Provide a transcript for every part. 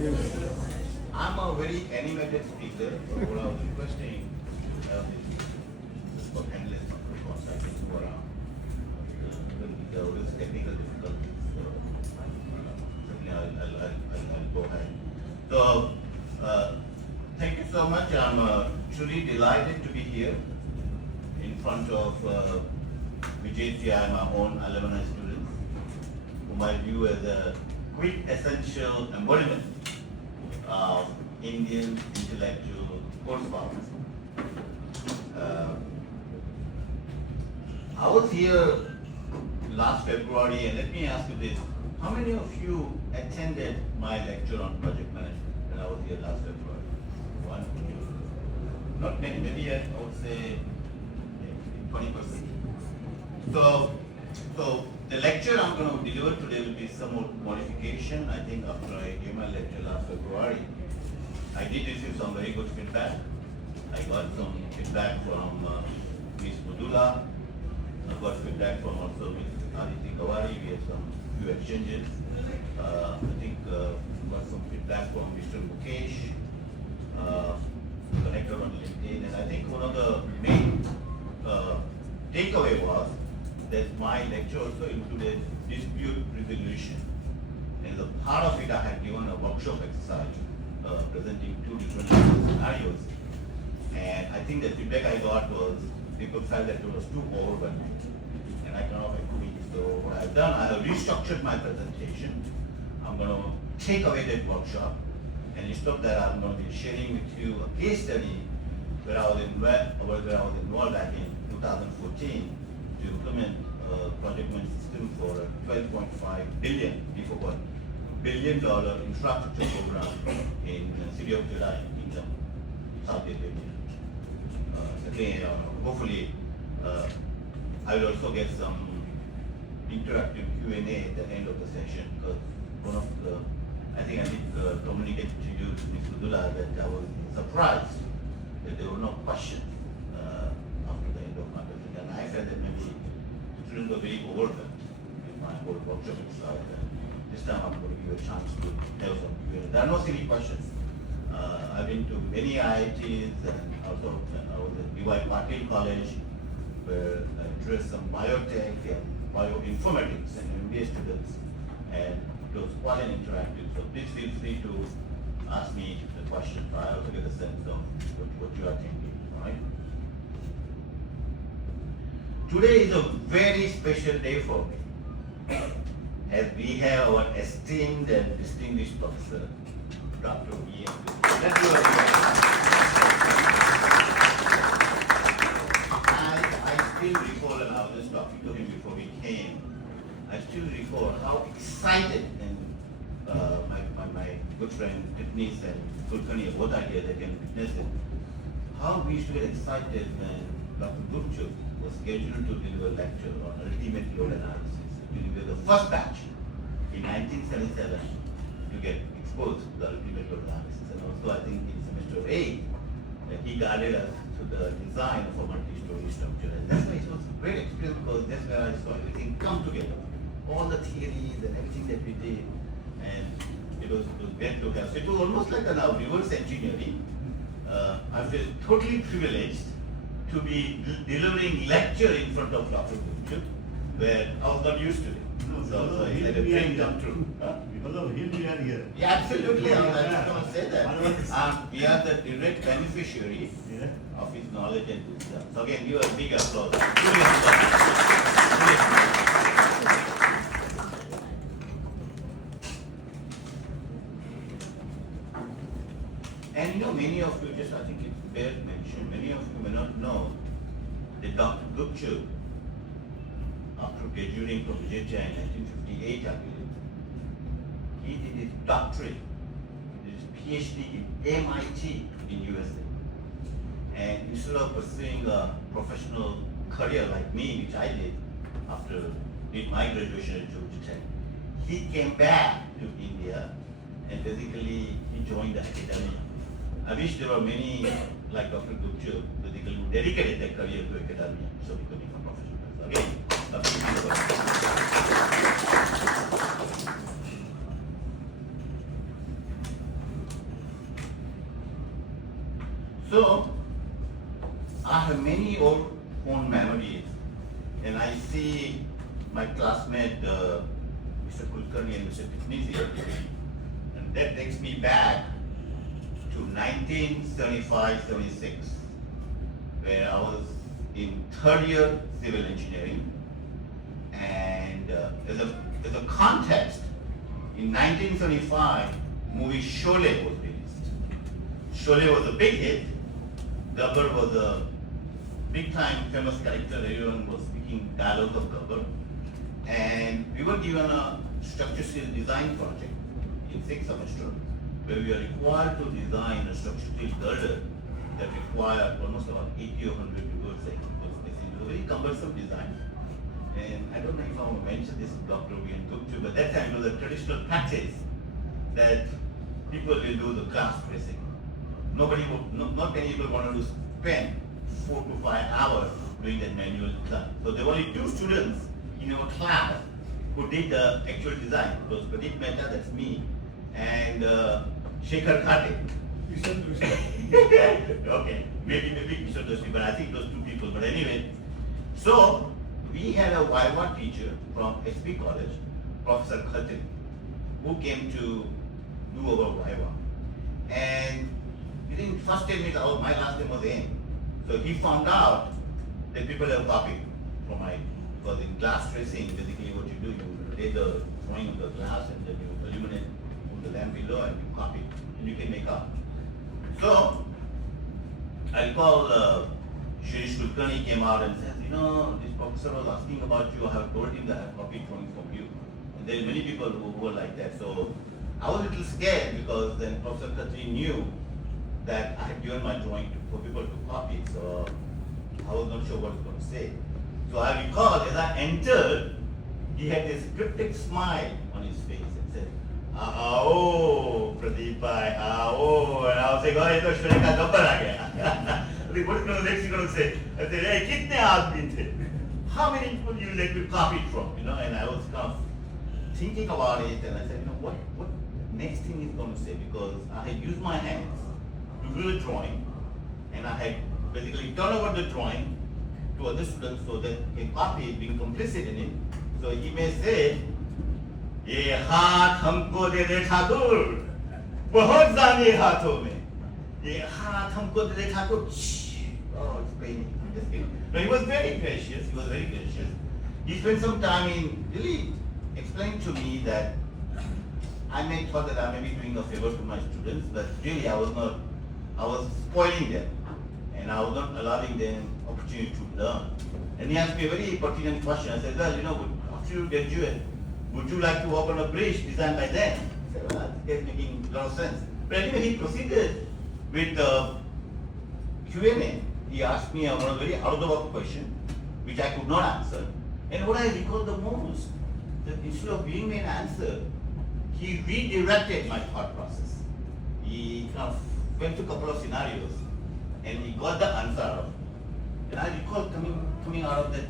I'm a very animated speaker, so what I was requesting this for handless microphones, I can move around. There was technical difficulties, so certainly I'll go ahead. So, thank you so much. I'm truly delighted to be here in front of VJTI, my own alumni students, whom I view as a quintessential embodiment of Indian intellectual horsepower. I was here last February, and let me ask you this. How many of you attended my lecture on project management when I was here last February? One, two. Not many, maybe I would say 20%. So the lecture I'm going to deliver today will be somewhat modification. I think after I gave my lecture last February, I did receive some very good feedback. I got some feedback from Ms. Mudula. I got feedback from also Ms. Aditi Kawari. We had some few exchanges. I think got some feedback from Mr. Mukesh, connector on LinkedIn. And I think one of the main takeaway was that my lecture also included dispute resolution. And as a part of it, I had given a workshop exercise presenting two different scenarios. And I think the feedback I got was people felt that it was too overwhelming. And I kind of agree. So what I've done, I have restructured my presentation. I'm going to take away that workshop. And instead of that, I'm going to be sharing with you a case study where I was involved back in 2014 to implement a project management system for a $12.5 billion infrastructure program in the city of Jeddah in South Arabia. Hopefully, I will also get some interactive Q&A at the end of the session, because one of the, I think I did communicate to you, Ms. Udula, that I was surprised that there were no questions after the end of my presentation. And I felt that maybe students were very overwhelmed with my whole workshop exercise. And this time I'm going to give you a chance to have some Q&A. There are no silly questions. I've been to many IITs, and also I was at BY Patil College, where I addressed some biotech and bioinformatics and MBA students, and it was quite an interactive. So please feel free to ask me the question. I also get a sense of what you are thinking, all right? Today is a very special day for me, as we have our esteemed and distinguished professor, Dr. V.M. Let's do it. I still recall, and I was just talking to him before we came, I still recall how excited and my good friend Fitness and Kulkarni, both are here, they can witness it, how we used to get excited when Dr. Gupchuk was scheduled to deliver a lecture on ultimate load analysis. We were the first batch in 1977 to get exposed to the ultimate load analysis. And also I think in semester 8, he guided us to the design of a multi-story structure. And that's why it was a great experience, because that's where I saw everything come together. All the theories and everything that we did. And it was great to have. So it was almost like a now reverse engineering. I feel totally privileged to be delivering lecture in front of Dr. Gupchuk, where I was not used to it. So he had a dream come true. Because of him we are here. Yeah, absolutely. I was just going to say that. We are the direct beneficiary of his knowledge and wisdom. So again, give a big applause. And you know, many of you, just I think it's fair to mention, many of you may not know that Dr. Gupchuk, after graduating from VJTI in 1958, I believe, he did his doctorate, he did his PhD in MIT in USA. And instead of pursuing a professional career like me, which I did after did my graduation at Georgia Tech, he came back to India and basically he joined the academia. I wish there were many like Dr. Gupchuk, basically who dedicated their career to academia, so becoming a professional. So again, So I have many old fond memories, and I see my classmate Mr. Kulkarni and Mr. Tiknisi, and that takes me back to 1975-76, where I was in third year civil engineering, and as a context, in 1975, movie Sholay was released. Sholay was a big hit. Gabbar was a big time famous character. Everyone was speaking dialogue of Gabbar. And we were given a structural design project in 6th semester, where we are required to design a structural girder that required almost about 80 or 100 people saying it was a very cumbersome design. And I don't know if I want to mention this to Dr. Vian Gupta, but that time it was a traditional practice that people will do the glass pressing. Not many people wanted to spend 4 to 5 hours doing that manual design. So there were only 2 students in our class who did the actual design. It was Pradip Mehta, that's me, and Shekhar Khate. Okay, maybe Kishore Doshi, but I think those 2 people. But anyway, so we had a Viva teacher from SP College, Professor Khatri, who came to do our Viva. And within first 10 minutes, my last name was N. So he found out that people have copied from my, because in glass tracing, basically what you do, you lay the drawing of the glass and then you illuminate on the lamp below and you copy, and you can make up. So I recall Shirish Kulkarni came out and said, this professor was asking about you. I have told him that I have copied drawing from you. And there are many people who were like that. So I was a little scared because then Professor Khatri knew that I had given my drawing for people to copy. So I was not sure what he was going to say. So I recall as I entered, he had this cryptic smile on his face and said, "Oh, Pradeep bhai, oh," and I was like, "Oh, ये तो श्रेणी का गब्बर आ गया." Like, what next you going to say? I said, "Hey, कितने आदमी थे? How many people you like to copy from?" And I was kind of thinking about it, and I said, what next thing he's going to say, because I had used my hands to do the drawing, and I had basically turned over the drawing to other students so that they can copy it, being complicit in it. So he may say, "ये हाथ हमको दे दे ठाकुर, बहुत जाने हाथों में, ये हाथ हमको दे दे Thakur." Oh, it's paining. Just kidding. No, he was very gracious. He was very gracious. He spent some time in really explaining to me that I may thought that I may be doing a favor to my students, but really I was spoiling them, and I was not allowing them opportunity to learn. And he asked me a very pertinent question. I said, "Well, after you graduate, would you like to open a bridge designed by them?" I said, "Well, that's making a lot of sense." But anyway, he proceeded with Q&A. He asked me a very out-of-the-box question, which I could not answer. And what I recall the most, that instead of giving me an answer, he redirected my thought process. He kind of went to a couple of scenarios, and he got the answer out of it. And I recall coming out of that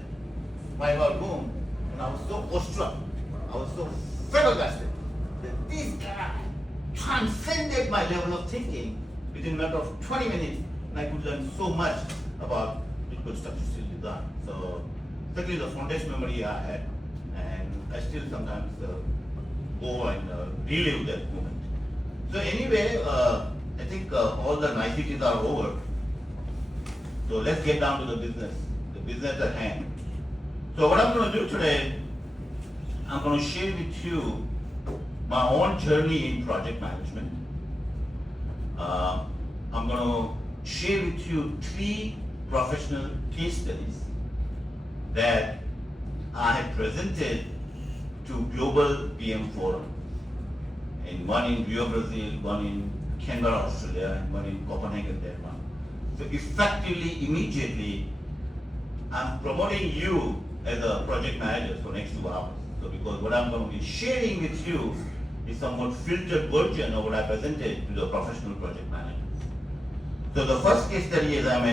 5-hour room, and I was so awestruck, I was so flabbergasted that this guy transcended my level of thinking within a matter of 20 minutes, and I could learn so much about liquid structural design. So certainly the fondest memory I had, and I still sometimes go and relive that moment. So anyway, I think all the niceties are over. So let's get down to the business at hand. So what I'm going to do today, I'm going to share with you my own journey in project management. I'm going to share with you 3 professional case studies that I have presented to global PM forum, and one in Rio, Brazil, one in Canberra, Australia, and one in Copenhagen, Denmark. So effectively, immediately, I'm promoting you as a project manager for next 2 hours. So because what I'm going to be sharing with you is somewhat filtered version of what I presented to the professional project managers. So the first case study is I mentioned